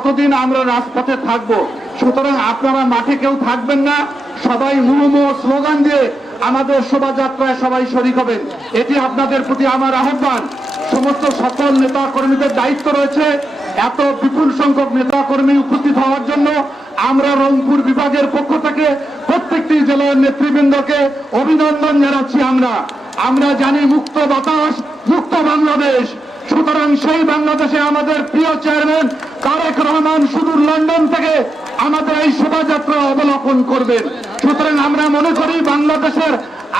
কতদিন আমরা রাজপথে থাকব সুতরাং আপনারা মাঠে কেউ থাকবেন না সবাই মুহুমুহ স্লোগান দিয়ে আমাদের শোভাযাত্রায় সবাই শরিক হবেন এটি আপনাদের প্রতি আমার আহ্বান সমস্ত সকল নেতা কর্মীদের দায়িত্ব রয়েছে এত বিপুল সংখ্যক নেতা কর্মী উপস্থিত হওয়ার জন্য আমরা রংপুর বিভাগের পক্ষ থেকে প্রত্যেকটি জেলার নেতৃবৃন্দকে অভিনন্দন জানাচ্ছি আমরা আমরা জানি মুক্ত বাতাস মুক্ত বাংলাদেশ সুতরাং সেই বাংলাদেশে আমাদের প্রিয় চেয়ারম্যান তারেক রহমান শুধু লন্ডন থেকে আমাদের এই শোভাযাত্রা অবলোকন করবেন সুতরাং আমরা মনে করি বাংলাদেশের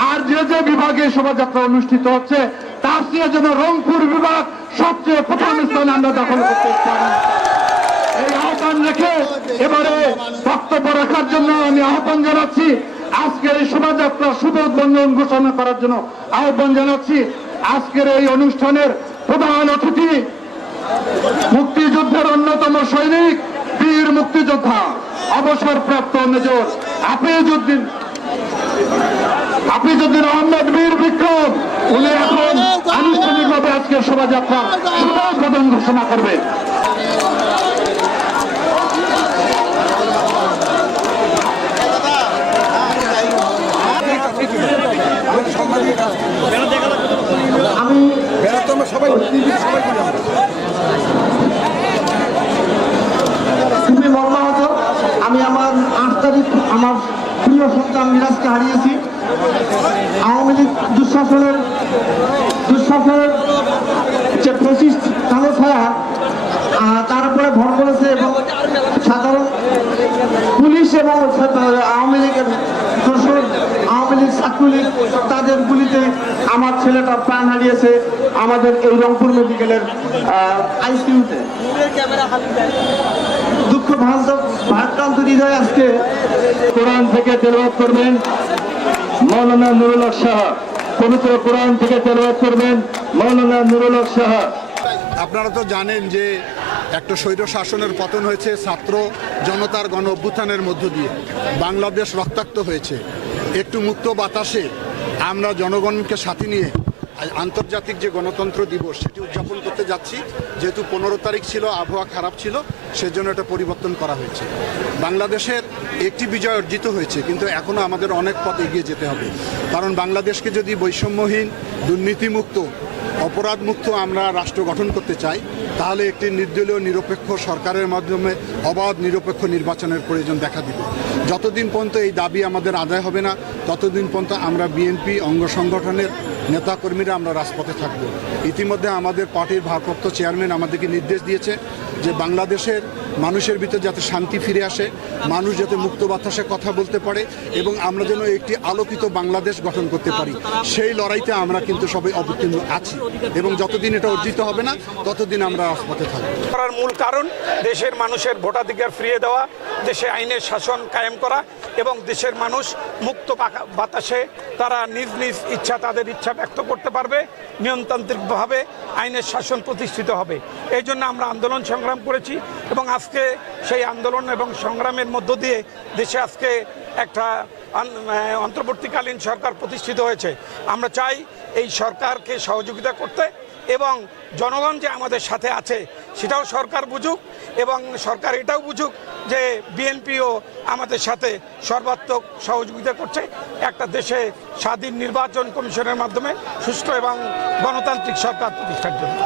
আর যে যে বিভাগে শোভাযাত্রা অনুষ্ঠিত হচ্ছে তার চেয়ে যেন রংপুর বিভাগ সবচেয়ে প্রথম স্থান আমরা দখল করতে এই আহ্বান রেখে এবারে বক্তব্য রাখার জন্য আমি আহ্বান জানাচ্ছি আজকের এই শোভাযাত্রা শুভ উদ্বন্ধন ঘোষণা করার জন্য আহ্বান জানাচ্ছি আজকের এই অনুষ্ঠানের প্রধান অতিথি মুক্তি অন্যতম সৈনিক বীর মুক্তিযোদ্ধা অবসরপ্রাপ্ত মেজর আফিজুদ্দিন আফিজুদ্দিন আহমেদ বীর বিক্রম উনি এখন আনুষ্ঠানিকভাবে আজকের শোভাযাত্রা প্রদান ঘোষণা করবেন প্রিয় সন্তান মিরাজকে হারিয়েছি আওয়ামী লীগ দুঃশাসনের দুঃশাসনের যে প্রতিষ্ঠান কালো ছায়া তার উপরে ভর করেছে এবং সাধারণ পুলিশ এবং আওয়ামী লীগের দর্শক আওয়ামী লীগ লীগ তাদের গুলিতে আমার ছেলেটা প্রাণ হারিয়েছে আমাদের এই রংপুর মেডিকেলের আইসিউতে কোরআন থেকে করবেন সাহা কোরআন থেকে করবেন আপনারা তো জানেন যে একটা শৈর শাসনের পতন হয়েছে ছাত্র জনতার গণ অভ্যুত্থানের মধ্য দিয়ে বাংলাদেশ রক্তাক্ত হয়েছে একটু মুক্ত বাতাসে আমরা জনগণকে সাথে নিয়ে আন্তর্জাতিক যে গণতন্ত্র দিবস সেটি উদযাপন করতে যাচ্ছি যেহেতু পনেরো তারিখ ছিল আবহাওয়া খারাপ ছিল সেজন্য এটা পরিবর্তন করা হয়েছে বাংলাদেশের একটি বিজয় অর্জিত হয়েছে কিন্তু এখনও আমাদের অনেক পথ এগিয়ে যেতে হবে কারণ বাংলাদেশকে যদি বৈষম্যহীন দুর্নীতিমুক্ত অপরাধমুক্ত আমরা রাষ্ট্র গঠন করতে চাই তাহলে একটি নির্দলীয় নিরপেক্ষ সরকারের মাধ্যমে অবাধ নিরপেক্ষ নির্বাচনের প্রয়োজন দেখা দিবে যতদিন পর্যন্ত এই দাবি আমাদের আদায় হবে না ততদিন পর্যন্ত আমরা বিএনপি অঙ্গ সংগঠনের নেতাকর্মীরা আমরা রাজপথে থাকব ইতিমধ্যে আমাদের পার্টির ভারপ্রাপ্ত চেয়ারম্যান আমাদেরকে নির্দেশ দিয়েছে যে বাংলাদেশের মানুষের ভিতরে যাতে শান্তি ফিরে আসে মানুষ যাতে মুক্ত বাতাসে কথা বলতে পারে এবং আমরা যেন একটি আলোকিত বাংলাদেশ গঠন করতে পারি সেই লড়াইতে আমরা কিন্তু সবাই অবতীর্ণ আছি এবং যতদিন এটা অর্জিত হবে না ততদিন আমরা রাজপথে থাকবো করার মূল কারণ দেশের মানুষের ভোটাধিকার ফিরিয়ে দেওয়া দেশে আইনের শাসন কায়েম করা এবং দেশের মানুষ মুক্ত বাতাসে তারা নিজ নিজ ইচ্ছা তাদের ইচ্ছা ব্যক্ত করতে পারবে নিয়মতান্ত্রিকভাবে আইনের শাসন প্রতিষ্ঠিত হবে এই জন্য আমরা আন্দোলন সংগ্রাম করেছি এবং আজকে সেই আন্দোলন এবং সংগ্রামের মধ্য দিয়ে দেশে আজকে একটা অন্তর্বর্তীকালীন সরকার প্রতিষ্ঠিত হয়েছে আমরা চাই এই সরকারকে সহযোগিতা করতে এবং জনগণ যে আমাদের সাথে আছে সেটাও সরকার বুঝুক এবং সরকার এটাও বুঝুক যে বিএনপিও আমাদের সাথে সর্বাত্মক সহযোগিতা করছে একটা দেশে স্বাধীন নির্বাচন কমিশনের মাধ্যমে সুষ্ঠু এবং গণতান্ত্রিক সরকার প্রতিষ্ঠার জন্য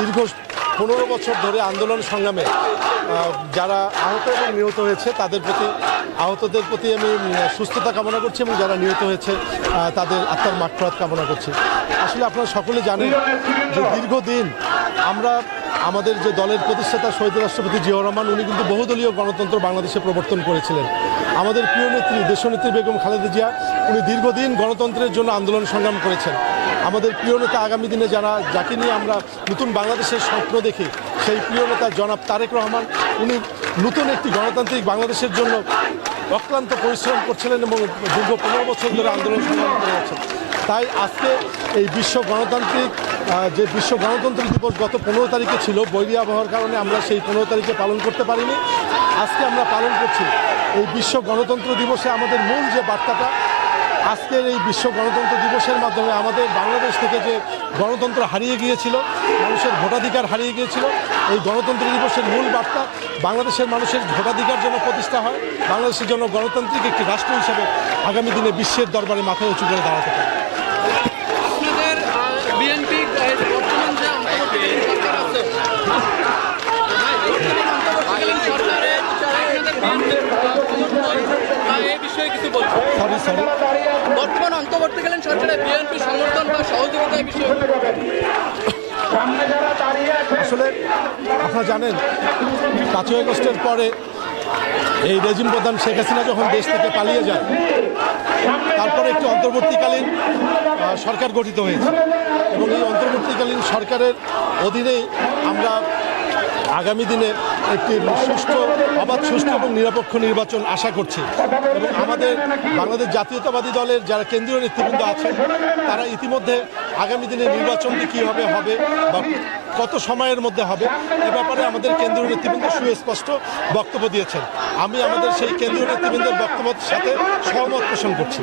দীর্ঘ পনেরো বছর ধরে আন্দোলন সংগ্রামে যারা আহত এবং নিহত হয়েছে তাদের প্রতি আহতদের প্রতি আমি সুস্থতা কামনা করছি এবং যারা নিহত হয়েছে তাদের আত্মার মাঠপাত কামনা করছি আসলে আপনারা সকলে জানেন যে দীর্ঘদিন আমরা আমাদের যে দলের প্রতিষ্ঠাতা শহীদ রাষ্ট্রপতি জিয়াউর রহমান উনি কিন্তু বহুদলীয় গণতন্ত্র বাংলাদেশে প্রবর্তন করেছিলেন আমাদের প্রিয় নেত্রী দেশনেত্রী বেগম খালেদা জিয়া উনি দীর্ঘদিন গণতন্ত্রের জন্য আন্দোলন সংগ্রাম করেছেন আমাদের প্রিয় নেতা আগামী দিনে যারা যাকে নিয়ে আমরা নতুন বাংলাদেশের স্বপ্ন দেখি সেই প্রিয় নেতা জনাব তারেক রহমান উনি নতুন একটি গণতান্ত্রিক বাংলাদেশের জন্য অক্লান্ত পরিশ্রম করছিলেন এবং দীর্ঘ পনেরো বছর ধরে আন্দোলন সংগ্রাম করে তাই আজকে এই বিশ্ব গণতান্ত্রিক যে বিশ্ব গণতন্ত্র দিবস গত পনেরো তারিখে ছিল বৈরী আবহাওয়ার কারণে আমরা সেই পনেরো তারিখে পালন করতে পারিনি আজকে আমরা পালন করছি এই বিশ্ব গণতন্ত্র দিবসে আমাদের মূল যে বার্তাটা আজকের এই বিশ্ব গণতন্ত্র দিবসের মাধ্যমে আমাদের বাংলাদেশ থেকে যে গণতন্ত্র হারিয়ে গিয়েছিল মানুষের ভোটাধিকার হারিয়ে গিয়েছিল এই গণতন্ত্র দিবসের মূল বার্তা বাংলাদেশের মানুষের ভোটাধিকার যেন প্রতিষ্ঠা হয় বাংলাদেশের জন্য গণতান্ত্রিক একটি রাষ্ট্র হিসেবে আগামী দিনে বিশ্বের দরবারে মাথায় উঁচু করে দাঁড়াতে পারে বর্তমান অন্তর্বর্তীকালীন সরকারে বিএনপি সমর্থন বা সহযোগিতা আসলে আপনারা জানেন পাঁচই আগস্টের পরে এই রেজিম প্রধান শেখ হাসিনা যখন দেশ থেকে পালিয়ে যায় তারপরে একটি অন্তর্বর্তীকালীন সরকার গঠিত হয়েছে এবং এই অন্তর্বর্তীকালীন সরকারের অধীনেই আমরা আগামী দিনে একটি সুস্থ অবাধ সুস্থ এবং নিরপেক্ষ নির্বাচন আশা করছি এবং আমাদের বাংলাদেশ জাতীয়তাবাদী দলের যারা কেন্দ্রীয় নেতৃবৃন্দ আছেন তারা ইতিমধ্যে আগামী দিনে নির্বাচনটি কীভাবে হবে বা কত সময়ের মধ্যে হবে এ ব্যাপারে আমাদের কেন্দ্রীয় নেতৃবৃন্দ সুস্পষ্ট বক্তব্য দিয়েছেন আমি আমাদের সেই কেন্দ্রীয় নেতৃবৃন্দের বক্তব্যের সাথে সহমত পোষণ করছি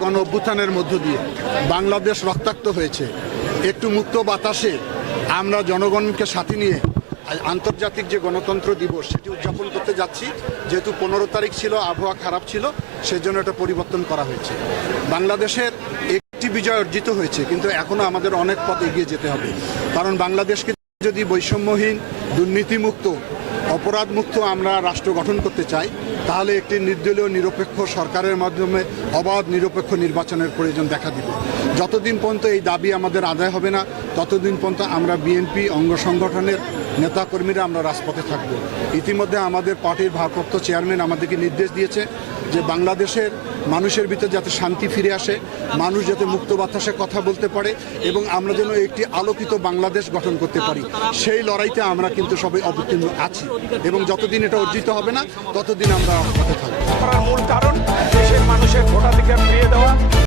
বাংলার গণ অভ্যুত্থানের মধ্য দিয়ে বাংলাদেশ রক্তাক্ত হয়েছে একটু মুক্ত বাতাসে আমরা জনগণকে সাথে নিয়ে আন্তর্জাতিক যে গণতন্ত্র দিবস সেটি উদযাপন করতে যাচ্ছি যেহেতু পনেরো তারিখ ছিল আবহাওয়া খারাপ ছিল সেজন্য এটা পরিবর্তন করা হয়েছে বাংলাদেশের একটি বিজয় অর্জিত হয়েছে কিন্তু এখনও আমাদের অনেক পথ এগিয়ে যেতে হবে কারণ বাংলাদেশকে যদি বৈষম্যহীন দুর্নীতিমুক্ত অপরাধমুক্ত আমরা রাষ্ট্র গঠন করতে চাই তাহলে একটি নির্দলীয় নিরপেক্ষ সরকারের মাধ্যমে অবাধ নিরপেক্ষ নির্বাচনের প্রয়োজন দেখা দিবে যতদিন পর্যন্ত এই দাবি আমাদের আদায় হবে না ততদিন পর্যন্ত আমরা বিএনপি অঙ্গ সংগঠনের নেতাকর্মীরা আমরা রাজপথে থাকব ইতিমধ্যে আমাদের পার্টির ভারপ্রাপ্ত চেয়ারম্যান আমাদেরকে নির্দেশ দিয়েছে যে বাংলাদেশের মানুষের ভিতরে যাতে শান্তি ফিরে আসে মানুষ যাতে মুক্ত বাতাসে কথা বলতে পারে এবং আমরা যেন একটি আলোকিত বাংলাদেশ গঠন করতে পারি সেই লড়াইতে আমরা কিন্তু সবাই অবতীর্ণ আছি এবং যতদিন এটা অর্জিত হবে না ততদিন আমরা অব্যাহত থাকবো মূল কারণ দেশের মানুষের ভোটাধিকার ফিরিয়ে দেওয়া